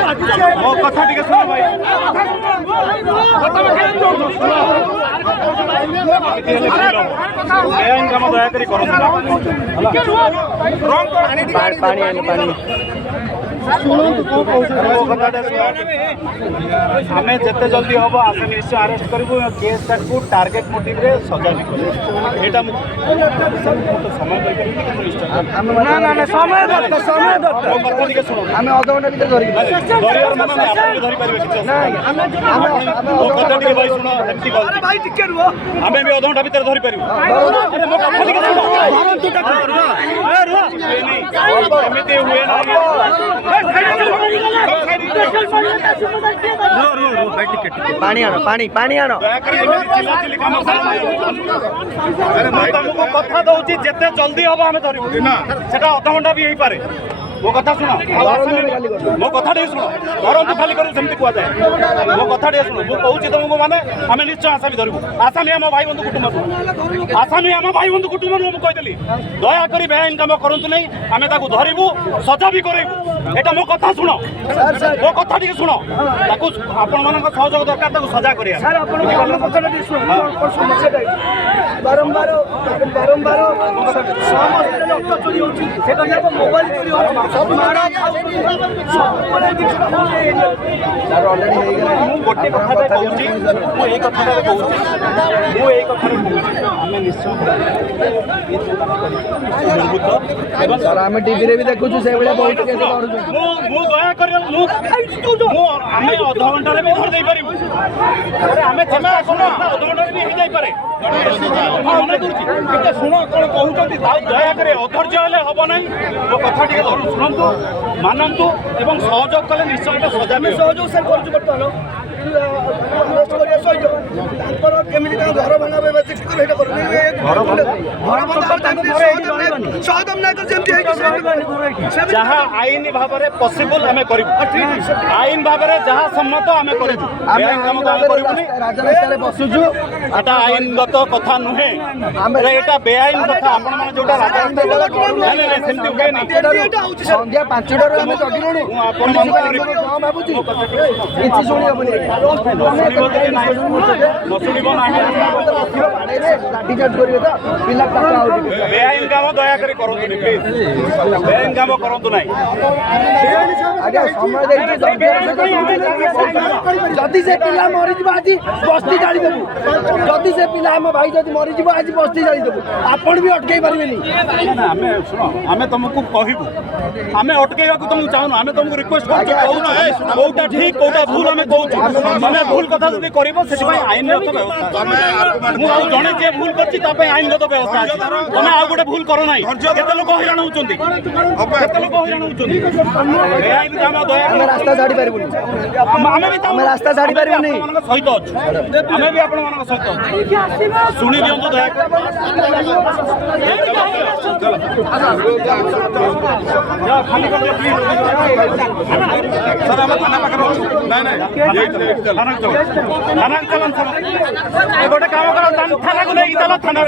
ମୋ କଥା ଟିକେ ଶୁଣ ଭାଇ। ବେଆଇନ କାମ ଦୟାକରି କରନ୍ତୁ। आम जिते जल्दी हम आस निश्चय अरेस्ट करूँ केस टाक टार्गेट मोटिव रे सजा भी करूँ समय आम भी अधघंटा भितर धरी पारू एमती हुए ना पानी आनो पानी आनो तुमको कथा दूसरी जिते जल्दी हम आम धरबू से अधघंटा भी हो पारे मो कथा शुण मो कथा शुण धरतु खाली कर कहुए मो कथा शुण मुझे कहूँ तुमको मैंने आम निश्चय आसामी धरबू आसामी आम भाई बंधु कुटुंब आसामी आम भाई बंधु कुटुंब मुझे कहीदेली दयाकोरी बेआईन काम करूँ नहीं आम धरबू सजा भी करेबू एटा मो कथा शुण मो कथा टी शुण आपण मान सहयोग दरकार सजा करा बारंबार बारंबार मोबाइल चोरी गोटे कथा कहूँ मुझे कथा आम निश्चय आम टीवी भी देखु से बहुत आम अधघंटे भी धरदे पारू आम चेमा अधघंटे भी हो जापे शुण कौन कहते दयाकोरी अधैर्य हेल्ले हम ना मो कथा टे शुणु मानतु एवं सहयोग कले निश्चय सजा सहयोग सर कर जहाँ आईन भाव में पसिबल आम कर आईन भाव में जहाँ सम्मत आम कर बसुचु एटा आईनगत कथा नुहे यहाँ बेआईन कथा आपण मैंने जो संध्या 5टार जगिलु बेआईन काम दयाकोरी करूँ प्लीज बेआईन काम करूँ ना जदि से पिला मरीज आज बस्ती जाड़ी देबू जदि से पिला आम भाई जब मरीज आज बस्ती जाड़ी देबू आपण भी अटकई पारे आम शुण आम तुमको कहबू आम अटकई तुमको चाहूँ आम तुमको रिक्वेस्ट कौटा ठीक कौटा भूल आम कहूँ मैंने भूल कथा जब कर आईनगत व्यवस्था मुझे जड़े जी भूल कर आईनगत व्यवस्था अच्छी तुम आउ गोटे भूल कर ना केते लोक हईराण होती बेआईन काम दया रास्ता छाड़ी पारे आम रास्ता छाड़ी पारे सहित अच्छु आम भी आपण सहित शुणी दिंतु गोटे काम कर थाना को लेकिन चलो थाना